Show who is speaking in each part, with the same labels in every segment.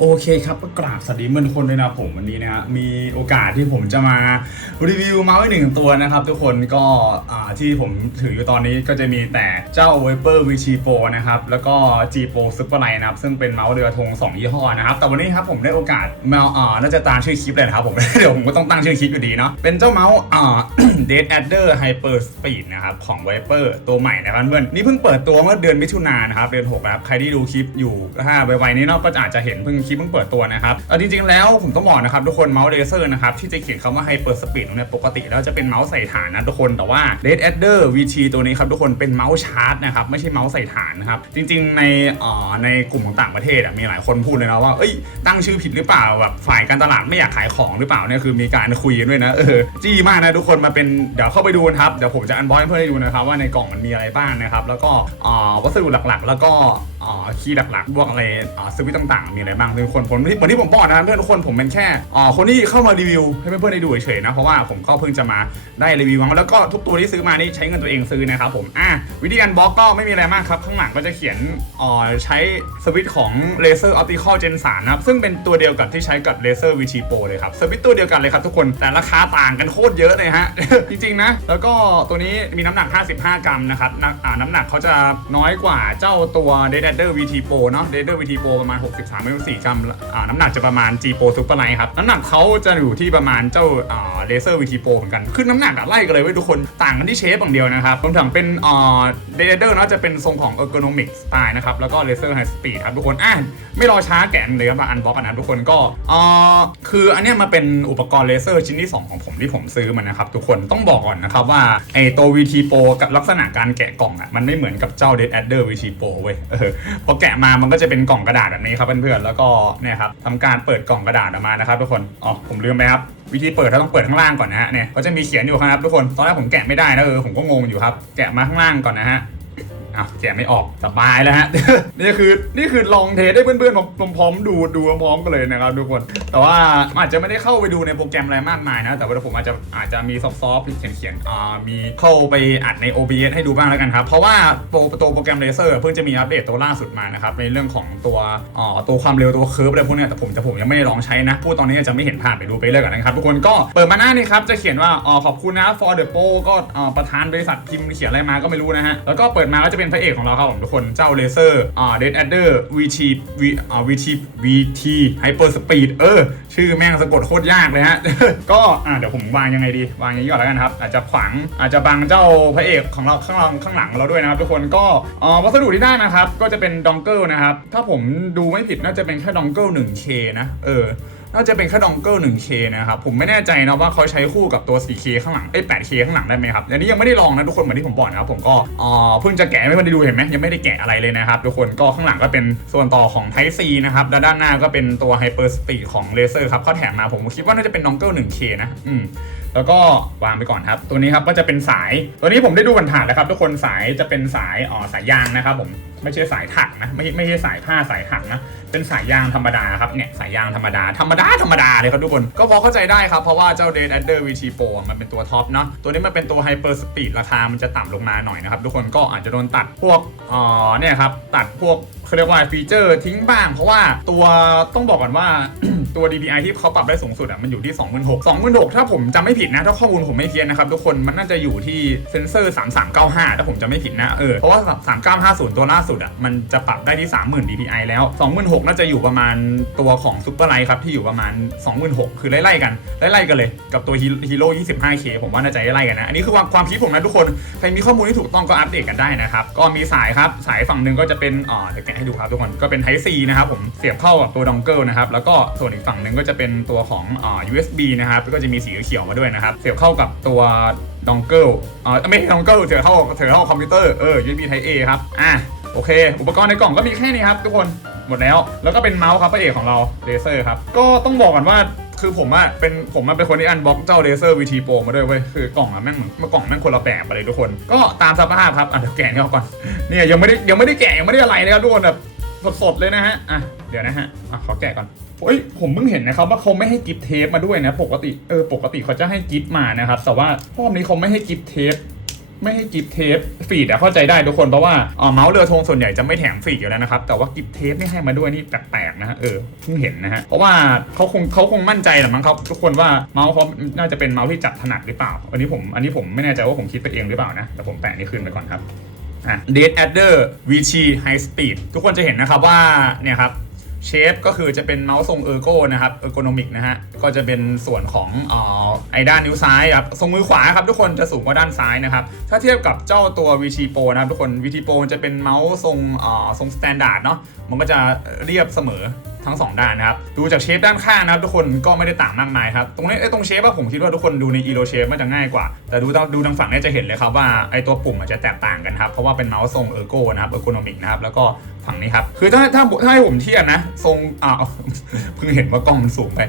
Speaker 1: โอเคครับก็กราบสวัสดีเพื่อนคนด้วยนะผมวันนี้นะฮะมีโอกาสที่ผมจะมารีวิวเมาส์หนึ่งตัวนะครับ ทุกคนก็ที่ผมถืออยู่ตอนนี้ก็จะมีแต่เจ้า Viper v ี Pro นะครับ แล้วก็ G Pro Super Light นะครับ ซึ่งเป็นเมาส์เรือธง2 ยี่ห้อนะครับ แต่วันนี้ครับผมได้โอกาสเมาส์อ่าน่าจะตามชื่อคลิปเลยนะครับผม เดี๋ยวผมก็ต้องตั้งชื่อคลิปอยู่ดีเนาะเป็นเจ้าเมาส์อ่า Dead Adder Hyper Speed นะครับของ Viper ตัวใหม่นะครับเพื่อนนี่เพิ่งเปิดตัวเมื่อเดือนมิถุนายนนะครับเดือน6นะครับใครที่ดูคลิปอยู่ถ้าไวๆนี้เนาะก็อาจจะเห็นเพิ่งคลิปเพิ่งเปิดตัวนะครับเอาจริงๆแล้วผมต้องบอกนะครับทุกคนเมาส์เลเซอร์นะครับที่จะเขียนคำว่า Hyper Speed ตรงเนี้ยปกติแล้วจะเป็นเมาส์ใส่ฐานนะทุกคนแต่ว่า Dead Adder VT ตัวนี้ครับทุกคนเป็นเมาส์ชาร์จนะครับไม่ใช่เมาส์ใส่ฐานนะครับจริงๆในเอ่อในกลุ่มของต่างประเทศอะมีหลายคนพูดเลยนะว่าเอ้ยตั้งชื่อผิดหรือเปล่าแบบฝ่ายการตลาดไม่อยากขายของหรือเปล่าเนี่ยคือมีการคุยด้วยนะเออจี้มากนะทุกคนมาเป็นเดี๋ยวเข้าไปดูนะครับเดี๋ยวผมจะอันบอยเพื่อให้ดูนะครับว่าในกล่องมันมีอะไรบ้างนะครับแล้วก็อ่อวัสดุหลักๆ แล้วก็อ่อคีย์หลักๆพวกอะไรอ่อสวิตต่างๆ มีอะไรบ้างทุกคนผมเหมือนที่ผมบอกนะเพื่อนทุกคนผมเป็นแค่อ่อคนที่เข้ามารีวิวให้เพื่อนๆได้ดูเฉยๆนะ เพราะว่าผมก็เพิ่งจะมาได้รีวิวมาแล้วก็ทุกตัวที่ซื้อมานี่ใช้เงินตัวเองซื้อนะครับผมอะวิธีการบล็อกก็ไม่มีอะไรมากครับข้างหลังก็จะเขียนอ่อใช้สวิตของ Laser Optical Gen 3นะครับซึ่งเป็นตัวเดียวกับที่ใช้กับ Laser VT Pro เลยครับสวิตตัวเดียวกันเลยครับทุกคนแต่ราคาต่างกันโคตรเยอะเลยฮะจริงๆนะแล้วก็ตัวนี้มีน้ำหนัก 55 กรัมนะครับน้ำอ่าหนักเขาจะน้อยกว่าเจ้าตัว d a Adder VT Pro เนาะ Dead Adder VT Pro ประมาณ 63.4กรัมอ่าน้ำหนักจะประมาณ G Pro Super Light ครับ น้ำหนักเขาจะอยู่ที่ประมาณเจ้า Laser VT Pro เหมือนกันคือน้ำหนักไล่กันเลยเว้ยทุกคน ต่างกันที่เชฟอย่างเดียวนะครับรวมถึงเป็นอ่า Dead Adder เนาะจะเป็นทรงของ ergonomic style นะครับ แล้วก็ Laser High Speed ครับทุกคน อะ ไม่รอช้าแกนเลยครับมาอันบ็อกกันนะทุกคนก็คืออันเนี้ยมาเป็นอุปกรณ์เลเซอร์ชิ้นที่ 2 ของผมที่ผมซื้อมันนะครับทุกคนต้องบอกก่อนนะครับว่าไอตัว VT Pro กับลักษณะการแกะกล่องอะมันไม่เหมือนกับเจ้า Dead Adder VT Pro เว้ยเออพอแกะมามันก็จะเป็นกล่องกระดาษแบบนี้ครับเพื่อนๆแล้วก็เนี่ยครับทำการเปิดกล่องกระดาษออกมานะครับทุกคนอ๋อผมลืมไปครับวิธีเปิดเราต้องเปิดข้างล่างก่อนนะฮะเนี่ยเขาจะมีเขียนอยู่ครับทุกคนตอนแรกผมแกะไม่ได้นะเออผมก็งงอยู่ครับแกะมาข้างล่างก่อนนะฮะ อ้าวแกะไม่ออกสบายแล้วฮะ นี่คือนี่คือลองเทสให้เพื่อนๆผมพร้อมดูดูพร้อมกันเลยนะครับทุกคน แต่ว่าอาจจะไม่ได้เข้าไปดูในโปรแกรมอะไรมากมายนะ แต่ว่าผมอาจจะอาจจะมีซอฟต์ๆเขียนๆอ่ามีเข้าไปอัดใน OBS ให้ดูบ้างแล้วกันครับ เพราะว่าโปรตัวโปรแกรมเลเซอร์เพิ่งจะมีอัปเดตตัวล่าสุดมานะครับในเรื่องของตัวอ่าตัวความเร็วตัวเคิร์ฟอะไรพวกนี้แต่ผมแต่ผมยังไม่ได้ลองใช้นะพูดตอนนี้จะไม่เห็นภาพไปดูไปเรื่อยกันนะครับทุกคนก็เปิดมาหน้านี่ครับจะเขียนว่าอ๋อขอบคุณนะ for the pro ก็อ่าประธานบริษัทพิมพ์เขียนอะไรมาก็ไม่รู้นะฮะแล้วก็เปิดมาก็จะเป็นพระเอกของเราครับผมทุกคนเจ้าเลเซอร์อ่า Dead Adder VT V อ่า VT VT Hyper Speed เออ ชื่อแม่งสะกดโคตรยากเลยฮะ ก็อ่าเดี๋ยวผมวางยังไงดี วางอย่างนี้ก่อนแล้วกันครับ อาจจะขวางอาจจะบังเจ้าพระเอกของเราข้างหลังข้างหลังเราด้วยนะครับทุกคนก็อ่าวัสดุที่ได้นะครับ ก็จะเป็นดองเกิลนะครับ ถ้าผมดูไม่ผิดน่าจะเป็นแค่ดองเกิล 1K นะเออ น่าจะเป็นแค่ดองเกิล 1K นะครับผมไม่แน่ใจนะว่าเขาใช้คู่กับตัว 4K ข้างหลังไอ้ 8K ข้างหลังได้ไหมครับอันนี้ยังไม่ได้ลองนะทุกคนเหมือนที่ผมบอกนะครับผมก็อ่าเพิ่งจะแกะไม่ได้ดูเห็นไหมยังไม่ได้แกะอะไรเลยนะครับทุกคนก็ข้างหลังก็เป็นส่วนต่อของ Type C นะครับแล้วด้านหน้าก็เป็นตัว Hyper Speed ของเลเซอร์ครับเขาแถมมาผมคิดว่าน่าจะเป็นดองเกิล 1K นะอืม แล้วก็วางไปก่อนครับ ตัวนี้ครับก็จะเป็นสาย ตัวนี้ผมได้ดูบรรทัดแล้วครับ ทุกคนสายจะเป็นสายอ๋อสายยางนะครับ ผมไม่ใช่สายถักนะไม่ไม่ใช่สายผ้าสายถักนะเป็นสายยางธรรมดาครับเนี่ยสายยางธรรมดาธรรมดาธรรมดาเลยครับทุกคนก็พอเข้าใจได้ครับ เพราะว่าเจ้า Dead Adder VT Pro มันเป็นตัวท็อปเนาะตัวนี้มันเป็นตัว Hyper Speed ราคา มันจะต่ำลงมาหน่อยนะครับ ทุกคนก็อาจจะโดนตัดพวกอ๋อเนี่ยครับตัดพวกเขาเรียกว่าฟีเจอร์ทิ้งบ้าง เพราะว่าตัวต้องบอกก่อนว่า ตัว DPI ที่เขาปรับได้สูงสุดอะมันอยู่ที่ 26,000 2 6 0ถ้าผมจำไม่ผิดนะ ถ้าข้อมูลผมไม่เพี้ยนนะครับ ทุกคนมันน่าจะอยู่ที่เซนเซอร์ 3395 ถ้าผมจำไม่ผิดนะเออเพราะว่า 3950 ตัวล่าสุดอะมันจะปรับได้ที่ 30,000 DPI แล้ว 26,000น่าจะอยู่ประมาณตัวของ Super Light ครับที่อยู่ประมาณ 26,000คือไล่ๆกันไล่ๆกันเลย กับตัว Hero 25K ผมว่าน่าจะไล่ๆกันนะอันนี้คือความความคิดผมนะทุกคนใครมีข้อมูลที่ถูกต้องก็อัปเดตกันได้นะครับก็มีสายครับสายฝั่งหนึ่งก็จะเป็นอ่าเดี๋ยวแกะให้ดูครับทุกคนก็เป็น Type C นะครับผมเสียบเข้ากับตัวดองเกิลนะครับแล้วก็ส่วนอีกฝั่งหนึ่งก็จะเป็นตัวของอ่า USB นะครับก็จะมีสีเขียวมาด้วยนะครับเสียบเข้ากับตัวดองเกิลอ่าไม่ใช่ดองเกิลเสียบเข้าเสียบเข้าคอมพิวเตอร์เออ USB Type A ครับอะโอเค อุปกรณ์ในกล่องก็มีแค่นี้ครับทุกคนหมดแล้วแล้วก็เป็นเมาส์ครับพระเอกของเราเลเซอร์ครับก็ต้องบอกก่อนว่าคือผมอะเป็นผมอะเป็นคนที่อันบ็อกเจ้าเลเซอร์ VT Pro มาด้วยเว้ยคือกล่องอะแม่งเหมือนมื่อกล่องแม่งคนละแบบไปเลยทุกคน ก็ตามสภาพครับอะเดี๋ยวแกะนี่ออกก่อนเนี่ยยังไม่ได้ยังไม่ได้แกะยังไม่ได้อะไรนะครับทุกคนแบบสดๆเลยนะฮะอะเดี๋ยวนะฮะอะขอแกะก่อน เฮ้ยผมเพิ่งเห็นนะครับว่าเขาไม่ให้กิฟเทปมาด้วยนะ ปกติเออปกติเขาจะให้กิฟมานะครับแต่ว่ารอบนี้เขาไม่ให้กิฟเทปไม่ให้กิฟเทปฟีดอะเข้าใจได้ทุกคนเพราะว่าเออเมาส์เรือธงส่วนใหญ่จะไม่แถมฟีดอยู่แล้วนะครับ แต่ว่ากิฟเทปนี่ให้มาด้วยนี่แปลกๆนะฮะเออเพิ่งเห็นนะฮะเพราะว่าเขาคงเขาคงมั่นใจแหละมั้งครับทุกคนว่าเมาส์เขาน่าจะเป็นเมาส์ที่จับถนัดหรือเปล่า อันนี้ผมอันนี้ผมไม่แน่ใจว่าผมคิดไปเองหรือเปล่านะแต่ผมแปะนี่ขึ้นไปก่อนครับอะ Dead Adder VT High Speed ทุกคนจะเห็นนะครับว่าเนี่ยครับ เชฟก็คือจะเป็นเมาส์ทรงเออร์โกนะครับเออร์โกนอมิกนะฮะก็จะเป็นส่วนของออไอ้ด้านนิ้วซ้ายครับทรงมือขวาครับทุกคนจะสูงกว่าด้านซ้ายนะครับถ้าเทียบกับเจ้าตัว VT Pro นะครับทุกคน VT Pro จะเป็นเมาส์ทรงออทรงสแตนดาร์ดเนาะมันก็จะเรียบเสมอทั้งสองด้านนะครับ ดูจากเชฟด้านข้างนะครับ ทุกคนก็ไม่ได้ต่างมากมายครับ ตรงนี้ไอ้ตรงเชฟอะผมคิดว่าทุกคนดูในอีโ o เชฟมันจะง่ายกว่า แต่ดูดูทางฝั่งนี้จะเห็นเลยครับว่าไอ้ตัวปุ่มอาจจะแตกต่างกันครับ เพราะว่าเป็นเมาส์ทรงเออร์โกนะครับเออร์โกนอมิกนะครับ แล้วก็ฝั่งนี้ครับ คือถ้าถ้าถ้าให้ผมเทียบนะ ทรงอ่าเพิ่งเห็นว่ากล้องมันสูงไป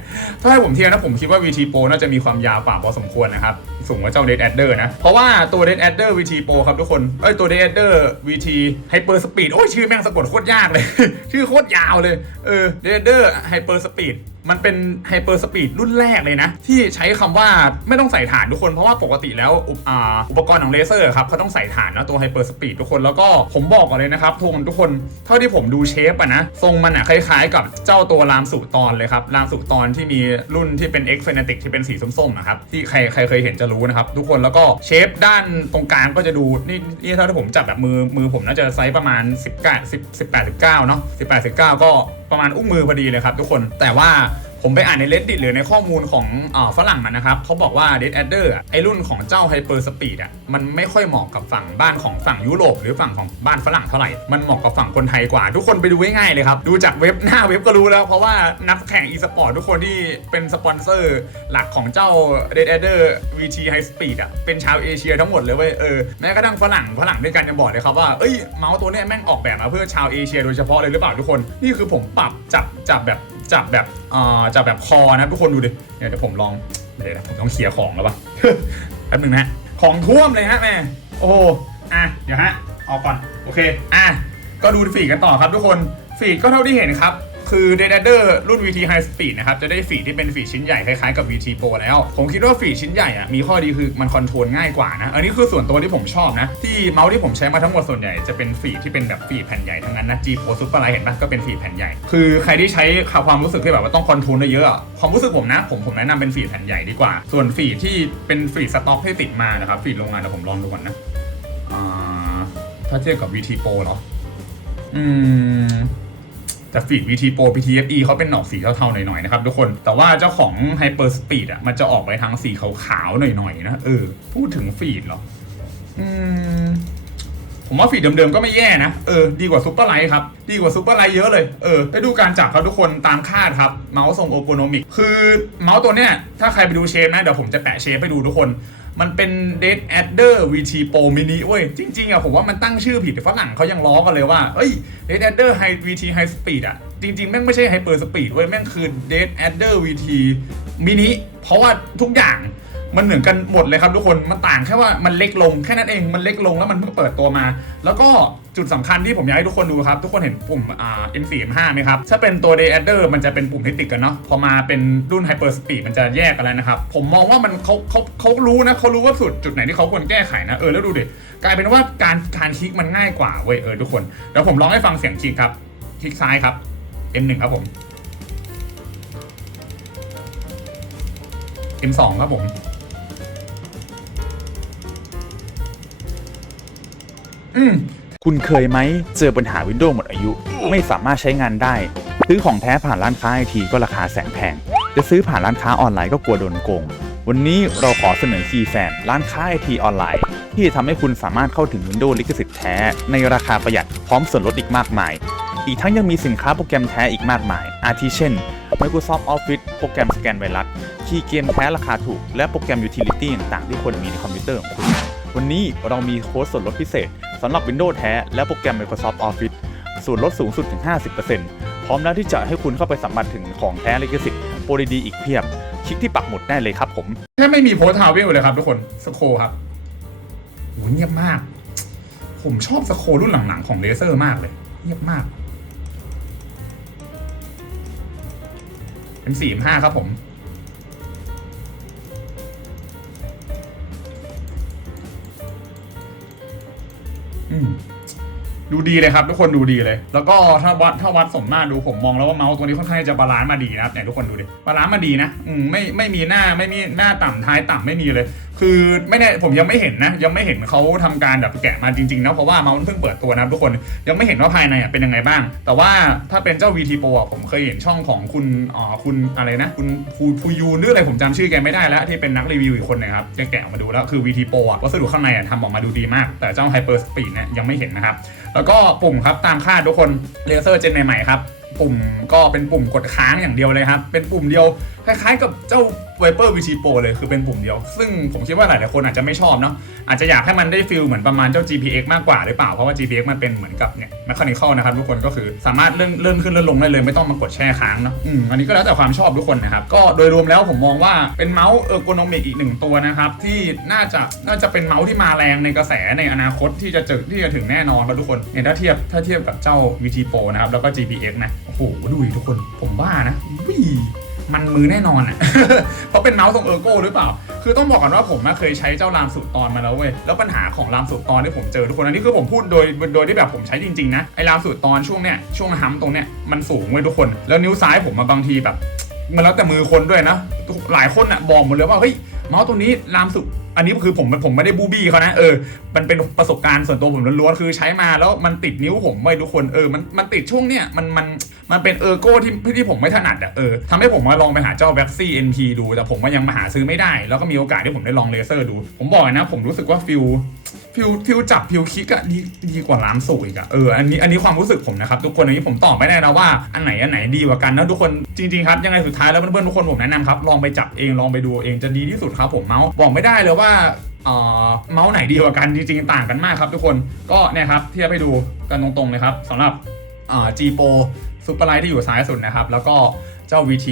Speaker 1: ถ้าให้ผมเทียบนะผมคิดว่า VT Pro น่าจะมีความยาวกว่าพอสมควรนะครับ สูงกว่าเจ้า Dead Adder นะ เพราะว่าตัว Dead Adder VT Pro ครับทุกคน เอ้ยตัว Dead Adder VT Hyper Speed โอ้ยชื่อแม่งสะกดโคตรยากเลย ชื่อโคตรยาวเลย เออเดเดอร์ไฮเปอร์สปีดมันเป็นไฮเปอร์สปีดรุ่นแรกเลยนะ ที่ใช้คำว่าไม่ต้องใส่ฐานทุกคน เพราะว่าปกติแล้วอุปอ่าอุปกรณ์ของเลเซอร์ครับเขาต้องใส่ฐานนะตัวไฮเปอร์สปีดทุกคนแล้วก็ผมบอกก่อนเลยนะครับทุกคนทุกคนเท่าที่ผมดูเชฟอะนะ ทรงมันอะคล้ายๆ กับเจ้าตัวรามสูตอนเลยครับรามสูตอนที่มีรุ่นที่เป็น X f a n a t i c ที่เป็นสีส้มๆอะครับที่ใครใครเคยเห็นจะรู้นะครับทุกคนแล้วก็เชฟด้านตรงกลางก็จะดูนี่นี่เท่าที่ผมจับแบบมือมือผมน่าจะไซส์ประมาณ 19 10 18 19เนาะ18 19 ก็ประมาณอุ้งมือพอดีเลยครับทุกคนแต่ว่า ผมไปอ่านใน reddit หรือในข้อมูลของอฝรั่งมันนะครับเขาบอกว่า Dead Adder ไอรุ่นของเจ้า Hyper Speed อะมันไม่ค่อยเหมาะกับฝั่งบ้านของฝั่งยุโรปหรือฝั่งของบ้านฝรั่งเท่าไหร่ มันเหมาะกับฝั่งคนไทยกว่า ทุกคนไปดูง่ายๆเลยครับ ดูจากเว็บหน้าเว็บก็รู้แล้ว เพราะว่านักแข่ง e-sport ทุกคนที่เป็นสปอนเซอร์หลักของเจ้า Dead Adder VT High Speed อะเป็นชาวเอเชียทั้งหมดเลยเว้ยเออแม้กระทั่งฝรั่งฝรั่งด้วยกันยังบอกเลยครับว่าเอ้ยเมาส์ตัวนี้แม่งออกแบบมาเพื่อชาวเอเชียโดยเฉพาะเลยหรือเปล่าทุกคนนี่คือผมปรับจับจับแบบ จับแบบอ่าจับแบบคอนะทุกคนดูดิเดี๋ยวผมลองเดี๋ยวผมต้องเคลียร์ของแล้วปะแป๊บนึงนะของท่วมเลยฮะแม่โอ้โหอะเดี๋ยวฮะออกก่อนโอเคอะก็ดูฟีกันต่อครับทุกคนฟีก็เท่าที่เห็นครับ คือ d e d a d e r รุ่น VT High Speed นะครับ จะได้ฟีที่เป็นฟีชิ้นใหญ่คล้ายๆกับ VT Pro แล้ว ผมคิดว่าฟีชิ้นใหญ่อะมีข้อดีคือมันคอนโทรลง่ายกว่านะ อันนี้คือส่วนตัวที่ผมชอบนะ ที่เมาส์ที่ผมใช้มาทั้งหมดส่วนใหญ่จะเป็นฟีที่เป็นแบบฟีแผ่นใหญ่ทั้งนั้นนะ G Pro Super Light เห็นปะก็เป็นฟีแผ่นใหญ่ คือใครที่ใช้ความรู้สึกที่แบบว่าต้องคอนโทรลเยอะๆอะความรู้สึกผมนะ ผมผมแนะนำเป็นฟีแผ่นใหญ่ดีกว่า ส่วนฟีที่เป็นฟีสต็อกที่ติดมานะครับฟีโรงงานเดี๋ยวผมลองดูก่อนนะอ่าถ้าเทียบกับ VT Pro เหรอ อืม แต่ฟีด VT Pro PTFE เขาเป็นหนอกสีเทาๆหน่อยๆนะครับทุกคน แต่ว่าเจ้าของ Hyper Speed อะมันจะออกไปทางสีขาวๆหน่อยๆนะเออ พูดถึงฟีดเหรอ อืมผมว่าฟีดเดิมๆก็ไม่แย่นะ เออ ดีกว่าซูเปอร์ไลท์ครับ ดีกว่าซูเปอร์ไลท์เยอะเลย เออ ไปดูการจับครับทุกคนตามคาดครับ เมาส์ทรงโอโกโนมิก คือเมาส์ตัวเนี้ย ถ้าใครไปดูเชฟนะ เดี๋ยวผมจะแปะเชฟให้ดูทุกคน มันเป็น Dead Adder VT Pro Mini เว้ย จริง ๆอะผมว่ามันตั้งชื่อผิดฝรั่งเขายังล้อกันเลยว่าเอ้ย Dead Adder High VT High Speed อะจริง ๆ แม่งไม่ใช่ Hyper Speed เว้ย แม่งคือ Dead Adder VT Mini เพราะว่าทุกอย่าง มันเหมือนกันหมดเลยครับทุกคน มันต่างแค่ว่ามันเล็กลงแค่นั้นเอง มันเล็กลงแล้วมันเพิ่งเปิดตัวมา แล้วก็จุดสำคัญที่ผมอยากให้ทุกคนดูครับ ทุกคนเห็นปุ่มอ่า M4 M5 ไหมครับ ถ้าเป็นตัว Day Adder มันจะเป็นปุ่มที่ติดกันเนาะ พอมาเป็นรุ่น Hyper Speed มันจะแยกกันแล้วนะครับ ผมมองว่ามันเขาเขาเขารู้นะเขารู้ว่าสุดจุดไหนที่เขาควรแก้ไขนะ เออแล้วดูดิ กลายเป็นว่าการการคลิกมันง่ายกว่าเว้ยเออทุกคน เดี๋ยวผมลองให้ฟังเสียงคลิกครับ คลิกซ้ายครับ M1 ครับผม M2 ครับผม
Speaker 2: คุณเคยไหมเจอปัญหา Windows หมดอายุ ไม่สามารถใช้งานได้ ซื้อของแท้ผ่านร้านค้าไอทีก็ราคาแสนแพง จะซื้อผ่านร้านค้าออนไลน์ก็กลัวโดนโกง วันนี้เราขอเสนอคีแฟนร้านค้าไอทีออนไลน์ ที่จะทำให้คุณสามารถเข้าถึง Windows ลิขสิทธิ์แท้ ในราคาประหยัดพร้อมส่วนลดอีกมากมาย อีกทั้งยังมีสินค้าโปรแกรมแท้อีกมากมาย อาทิเช่น Microsoft Office โปรแกรมสแกนไวรัสคีย์เกมแท้ราคาถูก และโปรแกรม Utility ต่างๆที่ควรมีในคอมพิวเตอร์ของคุณ วันนี้เรามีโค้ดส่วนลดพิเศษสำหรับ Windows แท้ และโปรแกรม Microsoft Office ส่วนลดสูงสุดถึง 50%พร้อมแล้วที่จะให้คุณเข้าไปสัมผัสถึงของแท้ลิขสิทธิ์โปรดีๆอีกเพียบ คลิกที่ปักหมุดได้เลยครับผม
Speaker 1: แทบไม่มีโพสทาวเวลเลยครับทุกคนสโคครับโหเงียบมาก ผมชอบสโครุ่นหลังๆของเลเซอร์มากเลย เงียบมากเป็นสี่ห้าครับผม 嗯。 ดูดีเลยครับทุกคนดูดีเลย แล้วก็ถ้าวัดถ้าวัดสมมาตรดูผมมองแล้วว่าเมาส์ตัวนี้ค่อนข้างจะบาลานซ์มาดีนะครับเนี่ยทุกคนดูดิบาลานซ์มาดีนะอืมไม่ไม่มีหน้าไม่มีหน้าต่ำท้ายต่ำไม่มีเลย คือไม่แน่ผมยังไม่เห็นนะ ยังไม่เห็นเขาทำการแบบแกะมาจริงๆนะเพราะว่าเมาส์เพิ่งเปิดตัวนะทุกคนยังไม่เห็นว่าภายในอะเป็นยังไงบ้าง แต่ว่าถ้าเป็นเจ้า VT Pro ผมเคยเห็นช่องของคุณอ๋อคุณอะไรนะ คุณภูภูยูหรืออะไรผมจำชื่อแกไม่ได้แล้วที่เป็นนักรีวิวอีกคนนะครับแกแกะออกมาดูแล้วคือ VT Pro วัสดุข้างในทำออกมาดูดีมาก แต่เจ้า Hyper Speed เนี่ยยังไม่เห็นนะครับ แล้วก็ปุ่มครับตามคาดทุกคนเลเซอร์เจนใหม่ๆครับ ปุ่มก็เป็นปุ่มกดค้างอย่างเดียวเลยครับ เป็นปุ่มเดียว คล้ายๆกับเจ้า Viper VT Pro เลยคือเป็นปุ่มเดียว ซึ่งผมคิดว่าหลายๆคนอาจจะไม่ชอบเนาะอาจจะอยากให้มันได้ฟิลเหมือนประมาณเจ้า GPX มากกว่าหรือเปล่า เพราะว่า GPX มันเป็นเหมือนกับเนี่ย mechanical นะครับทุกคนก็คือสามารถเลื่อนเลื่อนขึ้นเลื่อนลงได้เลยไม่ต้องมากดแช่ค้างเนาะอืมอันนี้ก็แล้วแต่ความชอบทุกคนนะครับก็โดยรวมแล้วผมมองว่าเป็นเมาส์เออร์โกนอมิกอีกหนึ่งตัวนะครับที่น่าจะน่าจะเป็นเมาส์ที่มาแรงในกระแสในอนาคตที่จะเจอที่จะถึงแน่นอนครับทุกคนเนี่ยถ้าเทียบถ้าเทียบกับเจ้า VT Pro นะครับแล้วก็ GPX นะโอ้โหดูดิทุกคนผมว่านะวิ มันมือแน่นอนอะเพราะเป็นเมาส์ทรงเออร์โก้หรือเปล่า คือต้องบอกก่อนว่าผมเคยใช้เจ้ารามสุดตอนมาแล้วเว้ยแล้วปัญหาของรามสุดตอนที่ผมเจอทุกคนอันนี้คือผมพูดโดยโดยที่แบบผมใช้จริงๆนะไอ้รามสุดตอนช่วงเนี้ยช่วงฮัมตรงเนี้ยมันสูงเว้ยทุกคน แล้วนิ้วซ้ายผมมาบางทีแบบมันแล้วแต่มือคนด้วยนะ หลายคนอะบอกหมดเลยว่าเฮ้ยเมาส์ตัวนี้รามสุดอันนี้คือผมผมไม่ได้บูบี้เขานะเออ มันเป็นประสบการณ์ส่วนตัวผมล้วนๆคือใช้มาแล้วมันติดนิ้วผมไว้ทุกคนเออมันมันติดช่วงเนี้ยมันมัน มันเป็นเออร์โก้ที่ที่ผมไม่ถนัดอะเออทำให้ผมมาลองไปหาเจ้าแบ็กซี่ NP ดู แต่ผมว่ายังมาหาซื้อไม่ได้ แล้วก็มีโอกาสที่ผมได้ลองเลเซอร์ดู ผมบอกนะ ผมรู้สึกว่าฟิลฟิลฟิลจับฟิลคิกอะดีดีกว่าล้ามสูอีกอะเอออันนี้อันนี้ความรู้สึกผมนะครับ ทุกคนอันนี้ผมตอบไม่ได้นะว่าอันไหนอันไหนดีกว่ากันนะทุกคนจริงๆครับยังไงสุดท้ายแล้วเพื่อนๆทุกคนผมแนะนำครับลองไปจับเองลองไปดูเองจะดีที่สุดครับผมเมาส์บอกไม่ได้เลยว่าเออเมาส์ไหนดีกว่ากันจริงๆต่างกันมากครับ ทุกคนก็เนี่ยครับเทียบให้ดูกันตรงๆเลยครับสำหรับ อ่า G Pro Super Light ที่อยู่ซ้ายสุดนะครับ แล้วก็เจ้า VT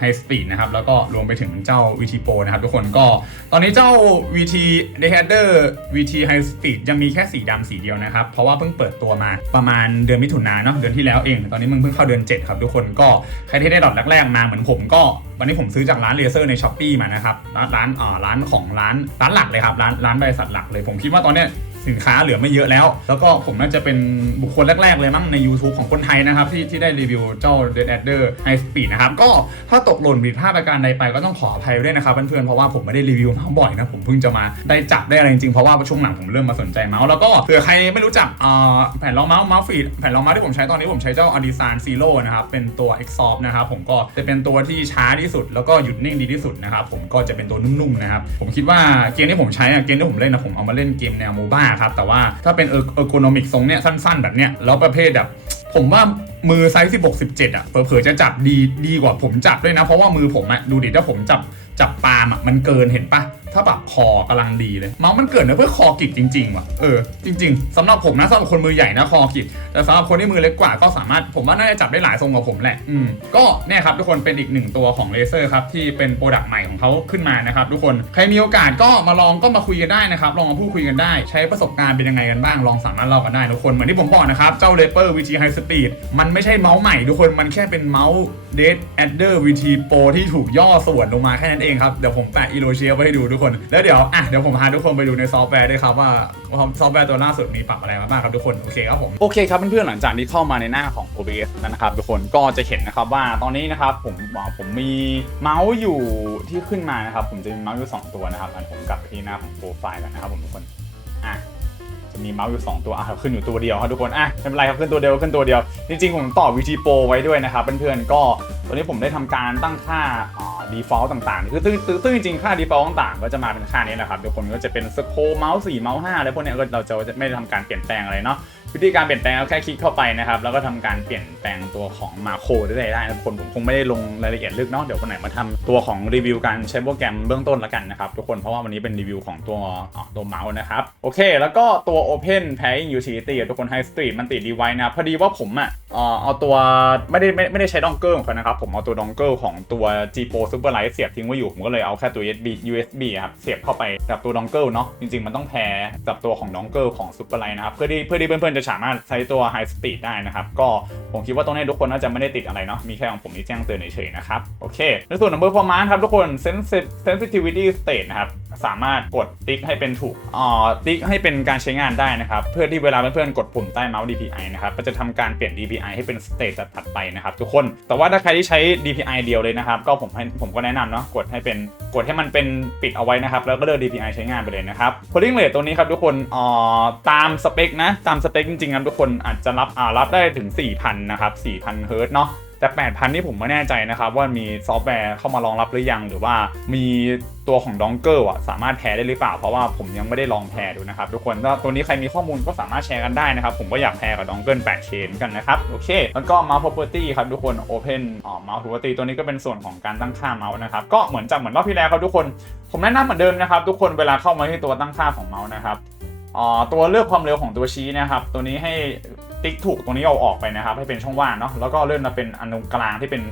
Speaker 1: High Speed นะครับ แล้วก็รวมไปถึงเจ้า VT Pro นะครับ ทุกคนก็ตอนนี้เจ้า VT d e h a d e r VT High Speed ยังมีแค่สีดำสีเดียวนะครับ เพราะว่าเพิ่งเปิดตัวมาประมาณเดือนมิถุนายนเนาะเดือนที่แล้วเอง ตอนนี้มึงเพิ่งเข้าเดือน 7 ครับทุกคนก็ใครที่ได้ดอทแรกๆมาเหมือนผมก็วันนี้ผมซื้อจากร้านเลเซอร์ในช้อปปีมานะครับร้านร้านอ่าร้านของร้านร้านหลักเลยครับร้านร้านบริษัทหลักเลยผมคิดว่าตอนเนี้ย สินค้าเหลือไม่เยอะแล้ว แล้วก็ผมน่าจะเป็นบุคคลแรก ๆ เลยมั้งใน YouTube ของคนไทยนะครับ ที่ที่ได้รีวิวเจ้า Dead Adder High Speed นะครับ ก็ถ้าตกหล่นผิดพลาดประการใดไปก็ต้องขออภัยด้วยนะครับเพื่อนๆเพราะว่าผมไม่ได้รีวิวเมาส์บ่อยนะผมเพิ่งจะมาได้จับได้อะไรจริงๆเพราะว่าช่วงหลังผมเริ่มมาสนใจเมาส์แล้วก็เผื่อใครไม่รู้จักแผ่นรองเมาส์เมาส์ฟีดแผ่นรองเมาส์ที่ผมใช้ตอนนี้ผมใช้เจ้า a d i s a n Zero นะครับเป็นตัว Exoft นะครับผมก็จะเป็นตัวที่ช้าที่สุด แล้วก็หยุดนิ่งดีที่สุดนะครับผมก็จะเป็นตัวนุ่มๆนะครับผมคิดว่าเกมที่ผมใช้อะเกมที่ผมเล่นนะผมเอามาเล่นเกมแนวโมบ้าครับ แต่ว่าถ้าเป็นเออร์โกนอมิกทรงเนี้ยสั้นๆ แบบเนี้ยแล้วประเภทแบบผมว่ามือไซส์16 17อะเผลอๆจะจับดีดีกว่าผมจับด้วยนะ เพราะว่ามือผมอะดูดิถ้าผมจับจับปาล์มอะมันเกินเห็นปะ ถ้าแบบคอกำลังดีเลย เมาส์มันเกิดนะเพื่อคอกิดจริงๆว่ะเออจริง ๆสำหรับผมนะสำหรับคนมือใหญ่นะคอกิดแต่สำหรับคนที่มือเล็กกว่าก็สามารถผมว่าน่าจะจับได้หลายทรงกว่าผมแหละอืมก็เนี่ยครับทุกคนเป็นอีกหนึ่งตัวของเลเซอร์ครับที่เป็นโปรดักต์ใหม่ของเขาขึ้นมานะครับทุกคนใครมีโอกาสก็มาลองก็มาคุยกันได้นะครับลองมาพูดคุยกันได้ ใช้ประสบการณ์เป็นยังไงกันบ้างลองสามารถเล่ากันได้ทุกคนเหมือนที่ผมบอกนะครับเจ้า r a p e r VT High Speed มันไม่ใช่เมาส์ใหม่ทุกคนมันแค่เป็นเมาส์ Dead Adder VT Pro ที่ถูกย่อส่วนลงมาแค่นั้นเองครับเดี๋ยวผมแปะอีโลเชียไว้ให้ดูทุกคนแล้วเดี๋ยวอะเดี๋ยวผมพาทุกคนไปดูในซอฟต์แวร์ด้วยครับว่าซอฟต์แวร์ตัวล่าสุดมีปรับอะไรมาบ้างครับทุกคนโอเคครับผม
Speaker 2: โอเคครับเพื่อนๆหลังจากที่เข้ามาในหน้าของ OBS แล้วนะครับทุกคนก็จะเห็นนะครับว่าตอนนี้นะครับผมผมมีเมาส์อยู่ที่ขึ้นมานะครับผมจะมีเมาส์อยู่สองตัวนะครับอันผมกลับไปที่หน้าของโปรไฟล์กันนะครับผมทุกคนอะจะมีเมาส์อยู่สองตัวอะขึ้นอยู่ตัวเดียวครับทุกคนอะไม่เป็นไรครับขึ้นตัวเดียวขึ้นตัวเดียว จริงๆผมต่อ VT Pro ไว้ด้วยนะครับเพื่อนๆก็ ตอนนี้ผมได้ทำการตั้งค่าอ่า default ต่างๆ คือซึ่งซึ่งจริงๆ ค่า default ต่างๆ ก็จะมาเป็นค่านี้แหละครับทุกคนก็จะเป็นสโคเมาส์สี่เมาส์ห้าอะไรพวกนี้ก็เราจะจะไม่ได้ทำการเปลี่ยนแปลงอะไรเนาะ วิธีการเปลี่ยนแปลงก็แค่คลิกเข้าไปนะครับ แล้วก็ทำการเปลี่ยนแปลงตัวของมาโครได้ได้นะทุกคนผมคงไม่ได้ลงรายละเอียดลึกเนาะเดี๋ยววันไหนมาทำตัวของรีวิวการใช้โปรแกรมเบื้องต้นละกันนะครับทุกคนเพราะว่าวันนี้เป็นรีวิวของตัวตัวเมาส์นะครับ โอเค แล้วก็ตัว Open Pairing Utility ทุกคน High Street มันติดดีไว้นะพอดีว่าผมอะเอ่อเอาตัวไม่ได้ไม่ได้ใช้ดองเกิลของเขานะครับ ผมเอาตัวดองเกิลของตัว G Pro Super Light เสียบทิ้งไว้อยู่ ผมก็เลยเอาแค่ตัว USB USB ครับเสียบเข้าไปกับตัวดองเกิลเนาะจริงๆมันต้องแพร์กับตัวของดองเกิลของ Super Light นะครับเพื่อที่เพื่อที่เพื่อนๆจะสามารถใช้ตัว High Speed ได้นะครับ ก็ผมคิดว่าตรงนี้ทุกคนน่าจะไม่ได้ติดอะไรเนาะมีแค่ของผมที่แจ้งเตือนเฉยๆนะครับ โอเคในส่วนของ performance ครับทุกคน Sensi- sensitivity state นะครับสามารถกดติ๊กให้เป็นถูกอ่อติ๊กให้เป็นการใช้งานได้นะครับ เพื่อที่เวลาเพื่อนๆกดปุ่มใต้เมาส์ DPI นะครับก็จะทำการเปลี่ยน DPI ให้เป็นสเตจถัดไปนะครับทุกคน แต่ว่าถ้าใครที่ใช้ DPI เดียวเลยนะครับ ก็ผมให้ผมก็แนะนำเนาะกดให้เป็นกดให้มันเป็นปิดเอาไว้นะครับ แล้วก็เลือก DPI ใช้งานไปเลยนะครับ cooling rate ตัวนี้ครับทุกคนอ่อตามสเปคนะตามสเปคจริงๆครับทุกคนอาจจะรับอ่ารับได้ถึง 4,000 นะครับ 4,000 เฮิร์ตเนาะ แต่ 8,000 นี่ผมไม่แน่ใจนะครับว่ามีซอฟต์แวร์เข้ามารองรับหรือยังหรือว่ามีตัวของดองเกิลอะสามารถแพร์ได้หรือเปล่า เพราะว่าผมยังไม่ได้ลองแพร์ดูนะครับ ทุกคนถ้าตัวนี้ใครมีข้อมูลก็สามารถแชร์กันได้นะครับ ผมก็อยากแพร์กับดองเกิล8 chain กันนะครับโอเคแล้วก็ mouse property ครับทุกคน open อ๋อ mouse property ตัวนี้ก็เป็นส่วนของการตั้งค่าเมาส์นะครับก็เหมือนจากเหมือนรอบที่แล้วครับทุกคน ผมแนะนำเหมือนเดิมนะครับทุกคนเวลาเข้ามาที่ตัวตั้งค่าของเมาส์นะครับอ๋อตัวเลือกความเร็วของตัวชี้นะครับ ตัวนี้ให้ ติ๊กถูกตรงนี้เอาออกไปนะครับ ให้เป็นช่องว่างเนาะแล้วก็เลื่อนมาเป็นอนุกลางที่เป็น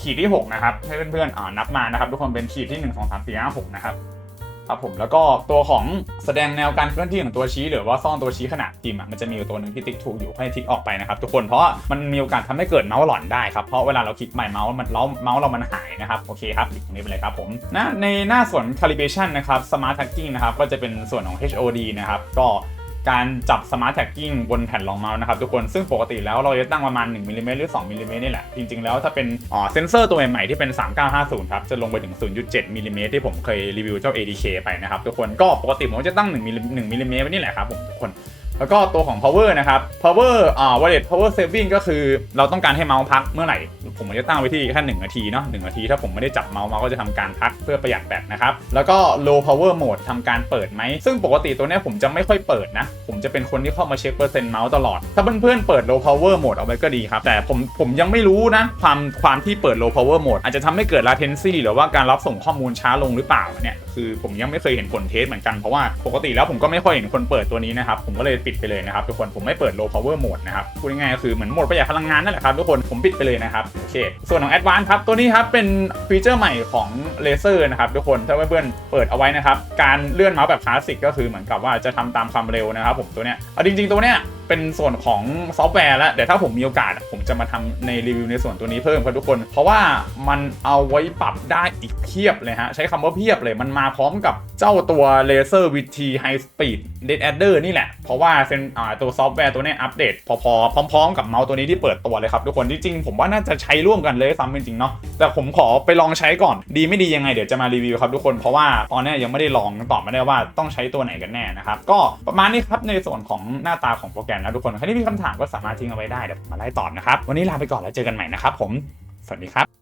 Speaker 2: ขีดที่ 6 นะครับ ให้เพื่อนๆนับมานะครับ ทุกคนเป็นขีดที่ 1 2 3 4 5 6 นะครับครับผมแล้วก็ตัวของแสดงแนวการเคลื่อนที่ของตัวชี้ หรือว่าซ่อนตัวชี้ขนาดพิมพ์อะมันจะมีอยู่ตัวหนึ่งที่ติ๊กถูกอยู่ให้ติ๊กออกไปนะครับทุกคนเพราะมันมีโอกาสทำให้เกิดเมาส์หลอนได้ครับเพราะเวลาเราคลิกใหม่เมาส์มันเมาส์เมาส์เรามันหายนะครับโอเคครับติดตรงนี้ไปเลยครับผมนะในหน้าส่วน calibration นะครับ smart tracking นะครับก็จะเป็นส่วนของ HOD นะครับก็ การจับสมา
Speaker 1: ร์ทแท็กกิ้ง
Speaker 2: บนแผ่นรองเมาส์นะครับทุกคนซึ่งปกติแล้วเราจะตั้งประมาณ 1มิลลิเมตรหรือ 2มิลลิเมตรนี่แหละ จริง ๆ แล้วถ้าเป็นอ๋อเซนเซอร์ตัวใหม่ๆที่เป็น 3950 ครับ จะลงไปถึง 0.7มิลลิเมตรที่ผมเคยรีวิวเจ้า ADK ไปนะครับทุกคนก็ปกติผมก็จะตั้ง1มิลิ1มิลลิเมตรไว้นี่แหละครับผมทุกคน แล้วก็ตัวของ power นะครับ power อ่า wireless power saving ก็คือเราต้องการให้เมาส์พักเมื่อไหร่ ผมจะตั้งไว้ที่แค่1นาทีเนาะ1นาทีถ้าผมไม่ได้จับเมาส์เมาส์ก็จะทำการพักเพื่อประหยัดแบตนะครับ แล้วก็ low power mode ทำการเปิดไหม ซึ่งปกติตัวเนี้ยผมจะไม่ค่อยเปิดนะ ผมจะเป็นคนที่เข้ามาเช็คเปอร์เซ็นต์เมาส์ตลอด ถ้าเพื่อนๆเปิด low power mode เอาไว้ก็ดีครับ แต่ผมผมยังไม่รู้นะ ความความที่เปิด low power mode อาจจะทำให้เกิด latency หรือว่าการรับส่งข้อมูลช้าลงหรือเปล่าเนี่ย คือผมยังไม่เคยเห็นผลเทสเหมือนกันเพราะว่าปกติแล้วผมก็ไม่ค่อยเห็นคนเปิดตัวนี้นะครับผมก็เลยปิดไปเลยนะครับทุกคนผมไม่เปิด low power mode นะครับพูดง่ายๆก็คือเหมือนโหมดประหยัดพลังงานนั่นแหละครับทุกคนผมปิดไปเลยนะครับโอเคส่วนของ advanced ครับตัวนี้ครับเป็นฟีเจอร์ใหม่ของเลเซอร์นะครับทุกคนถ้าเพื่อนๆเปิดเอาไว้นะครับการเลื่อนเมาส์แบบคลาสสิกก็คือเหมือนกับว่าจะทำตามความเร็วนะครับผมตัวเนี้ยเอาจริงๆตัวเนี้ยเป็นส่วนของซอฟต์แวร์แล้วเดี๋ยวถ้าผมมีโอกาส ผมจะมาทำในรีวิวในส่วนตัวนี้เพิ่มครับทุกคน เพราะว่ามันเอาไว้ปรับได้อีกเพียบเลยฮะ ใช้คำว่าเพียบเลยมันมาพร้อมกับเจ้าตัว Laser VT High Speed Dead Adder นี่แหละ เพราะว่าเซนตัวซอฟต์แวร์ตัวนี้อัปเดต พอๆพร้อมๆ กับเมาส์ตัวนี้ที่เปิดตัวเลยครับทุกคนจริงๆผมว่าน่าจะใช้ร่วมกันเลยซ้ำจริงๆเนาะแต่ผมขอไปลองใช้ก่อนดีไม่ดียังไงเดี๋ยวจะมารีวิวครับทุกคนเพราะว่าตอนนี้ยยังไม่ได้ลองตอบไม่ได้ว่าต้องใช้ตัวไหนกันแน่นะครับก็ประมาณนี้ครับในส่วนของหน้าตาของโปรแกรมนะทุกคน ใครที่มีคำถามก็สามารถทิ้งเอาไว้ได้เดี๋ยวผมมาไล่ตอบนะครับ วันนี้ลาไปก่อนแล้วเจอกันใหม่นะครับผม สวัสดีครับ